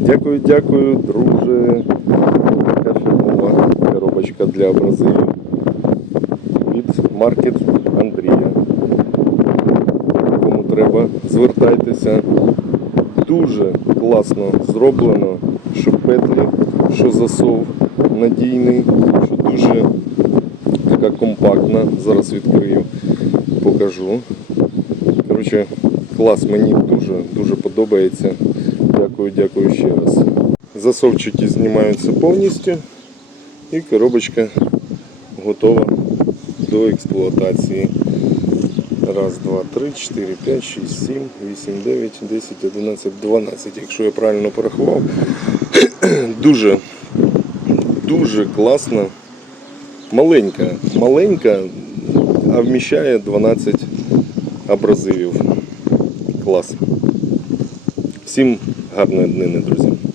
Дякую, дякую, друже. Така фірмова коробочка для абразивів від маркет Андрія. Кому треба, звертайтеся. Дуже класно зроблено, що петлі, що засов надійний, що дуже така компактна. Зараз відкрию, покажу. Коротше, клас мені дуже дуже подобається. Дякую, дякую ще раз. Засовчики знімаються повністю і коробочка готова до експлуатації. Раз, два, три, 4, 5, 6, 7, 8, 9, 10, 11, 12. Якщо я правильно порахував, дуже дуже класна, маленька, маленька, а вміщає 12 абразивів. Клас. Всім гарної днини, друзі.